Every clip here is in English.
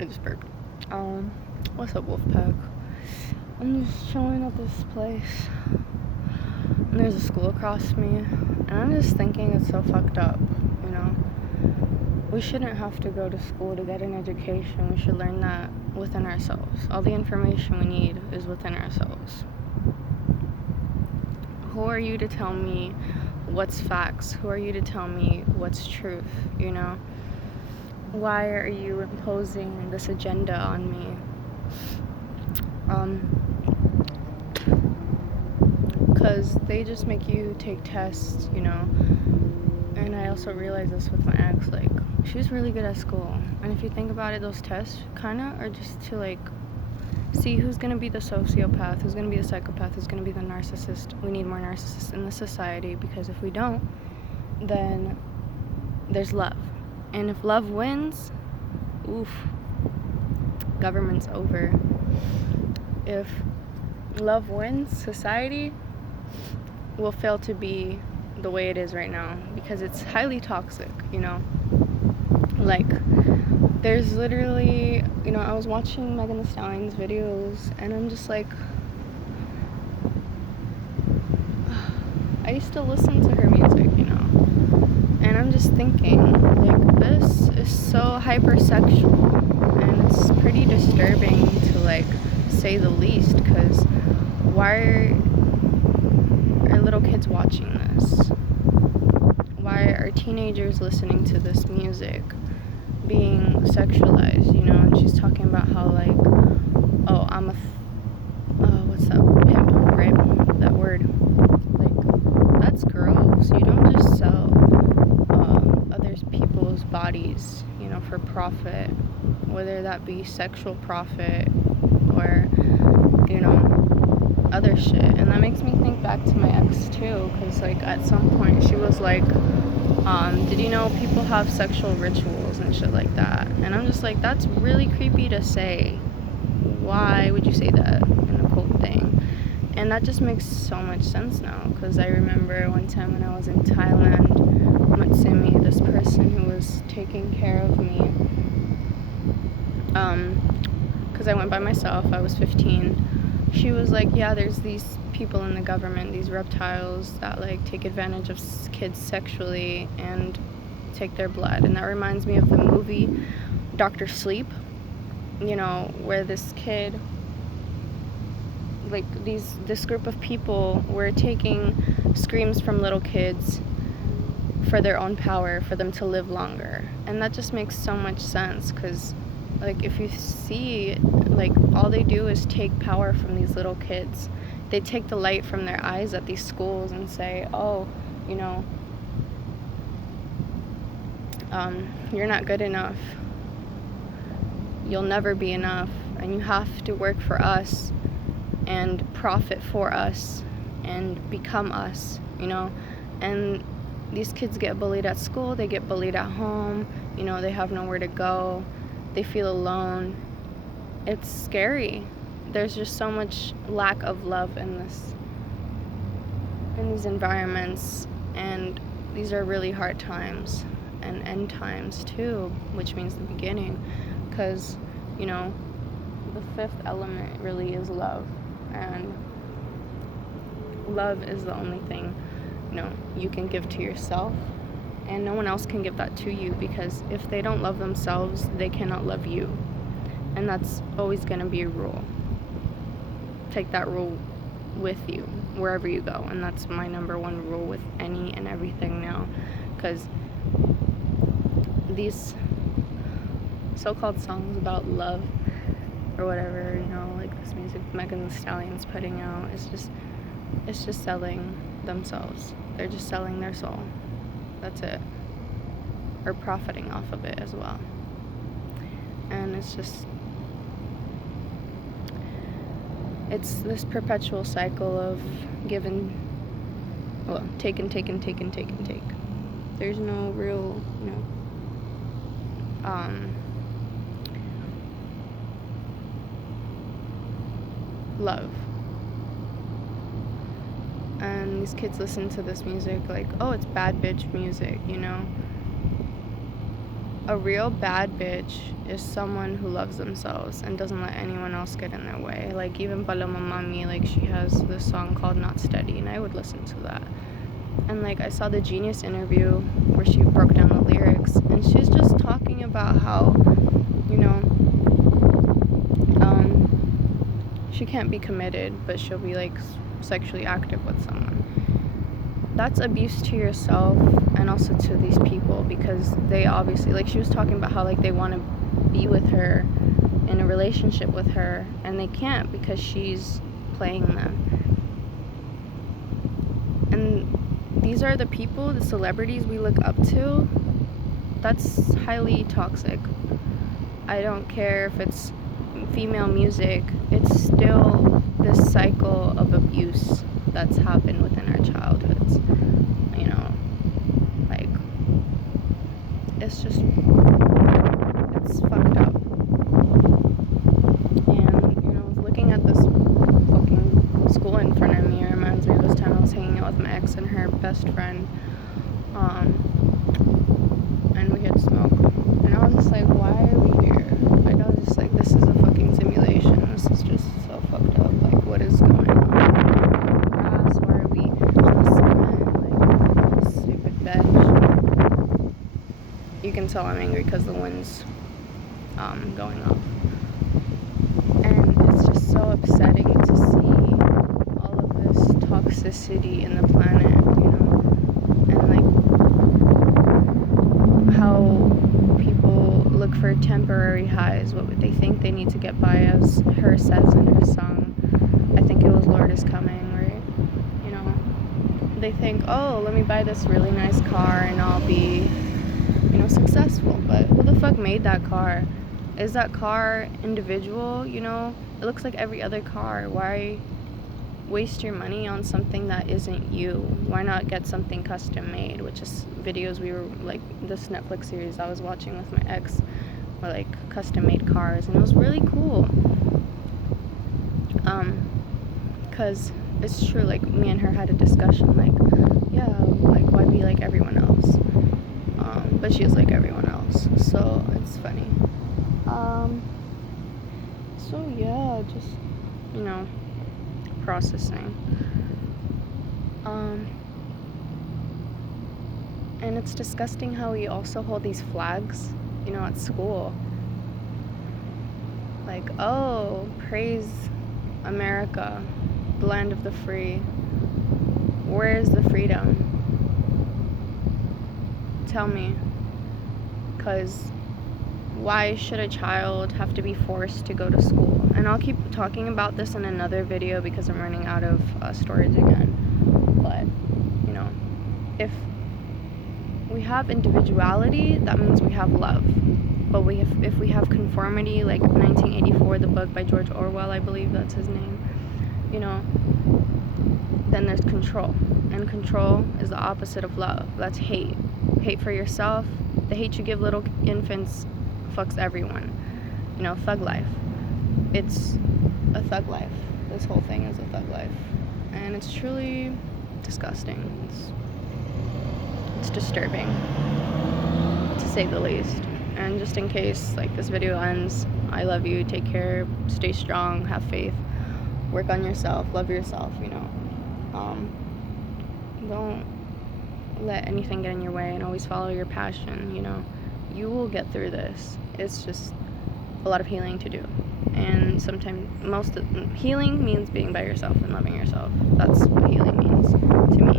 I just burped. What's up, Wolfpack? I'm just chilling at this place, and there's a school across me, and I'm just thinking it's so fucked up, you know? We shouldn't have to go to school to get an education. We should learn that within ourselves. All the information we need is within ourselves. Who are you to tell me what's facts? Who are you to tell me what's truth, you know? Why are you imposing this agenda on me? Because they just make you take tests, you know? And I also realized this with my ex, like, she was really good at school. And if you think about it, those tests kind of are just to, like, see who's going to be the sociopath, who's going to be the psychopath, who's going to be the narcissist. We need more narcissists in the society, because if we don't, then there's love. And if love wins, oof, government's over. If love wins, society will fail to be the way it is right now, because it's highly toxic, you know? Like, there's literally, you know, I was watching Megan Thee Stallion's videos, and I'm just like, I used to listen to her music, you know, and I'm just thinking, like, this is so hypersexual, and it's pretty disturbing to, like, say the least, because why are little kids watching this? Why are teenagers listening to this music, being sexualized, you know? And she's talking about how, like, oh, I'm a what's that, pimp, right? That word. Like, that's gross. You don't just sell other people's bodies, you know, for profit, whether that be sexual profit or, you know, other shit. And that makes me think back to my ex too, because, like, at some point she was like, did you know people have sexual rituals and shit like that? And I'm just like, that's really creepy to say. Why would you say that in a cult thing? And that just makes so much sense now, because I remember one time when I was in Thailand, Matsumi, this person who was taking care of me, because I went by myself, I was 15, she was like, yeah, there's these people in the government, these reptiles that, like, take advantage of kids sexually and take their blood. And that reminds me of the movie Dr. Sleep, you know, where this kid, like, this group of people were taking screams from little kids for their own power, for them to live longer. And that just makes so much sense, because, like, if you see, like, all they do is take power from these little kids. They take the light from their eyes at these schools and say, oh, you know, you're not good enough, you'll never be enough, and you have to work for us and profit for us and become us, you know? And these kids get bullied at school, they get bullied at home, you know, they have nowhere to go, they feel alone. It's scary. There's just so much lack of love in these environments, and these are really hard times, and end times too, which means the beginning, because, you know, the fifth element really is love, and love is the only thing, you know, you can give to yourself, and no one else can give that to you, because if they don't love themselves, they cannot love you. And that's always going to be a rule. Take that rule with you wherever you go. And that's my number one rule with any and everything now, because these so-called songs about love or whatever, you know, like this music Megan Thee Stallion's putting out, it's just selling themselves. They're just selling their soul. That's it. Or profiting off of it as well. And it's this perpetual cycle of take. There's no real, you know, love. And these kids listen to this music like, oh, it's bad bitch music, you know? A real bad bitch is someone who loves themselves and doesn't let anyone else get in their way. Like, even Paloma Mami, like, she has this song called Not Steady, and I would listen to that. And, like, I saw the Genius interview where she broke down the lyrics, and she's just talking about how, you know, she can't be committed, but she'll be, like, sexually active with someone. That's abuse to yourself and also to these people, because they obviously, like, she was talking about how, like, they want to be with her, in a relationship with her, and they can't because she's playing them. And these are the people, the celebrities we look up to. That's highly toxic. I don't care if it's female music, it's still this cycle of abuse that's happened within our childhoods. You know, like, it's just, it's fucked up. And, you know, looking at this fucking school in front of me reminds me of this time I was hanging out with my ex and her best friend, and we had smoke, and I was just like, why are we here? Like, I was just like, this is a fucking simulation, this is just so fucked up, like, what is going on? Grass, why are we on the cement, like, stupid bench? You can tell I'm angry because the wind's going up, and it's just so upsetting to see all of this toxicity in the planet, you know, and like how people look for temporary highs, what they think they need to get by, as her says in her song, I think it was Lord Is Coming, right? You know, they think, oh, let me buy this really nice car and I'll be, you know, successful. But who the fuck made that car? Is that car individual? You know, it looks like every other car. Why waste your money on something that isn't you? Why not get something custom made? Which is videos we were, like, this Netflix series I was watching with my ex, were like custom made cars, and it was really cool. Cause it's true, like, me and her had a discussion, like, yeah, like, why be like everyone else? But she's like everyone else, so it's funny. So yeah, just, you know, processing. And it's disgusting how we also hold these flags, you know, at school. Like, oh, praise America, the land of the free. Where is the freedom? Tell me. Because why should a child have to be forced to go to school? And I'll keep talking about this in another video because I'm running out of storage again. But, you know, if we have individuality, that means we have love. But if we have conformity, like 1984, the book by George Orwell, I believe that's his name, you know, then there's control. And control is the opposite of love. That's hate. Hate for yourself. The hate you give little infants fucks everyone. You know, thug life. It's a thug life. This whole thing is a thug life. And it's truly disgusting. It's disturbing, to say the least. And just in case, like, this video ends, I love you, take care, stay strong, have faith, work on yourself, love yourself, you know. Don't let anything get in your way, and always follow your passion, you know. You will get through this. It's just a lot of healing to do. And sometimes, healing means being by yourself and loving yourself. That's what healing means to me.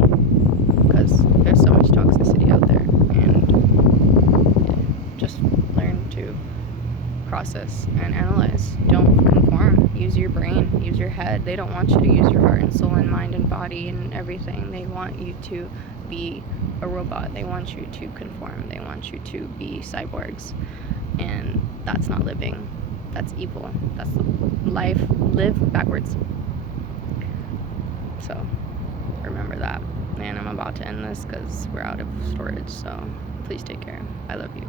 Because there's so much toxicity out there, and just learn to process and analyze. Don't conform. Use your brain, use your head. They don't want you to use your heart and soul and mind and body and everything. They want you to be a robot. They want you to conform. They want you to be cyborgs, and that's not living. That's evil. That's life. Live backwards. So remember that. And I'm about to end this because we're out of storage, so please take care. I love you.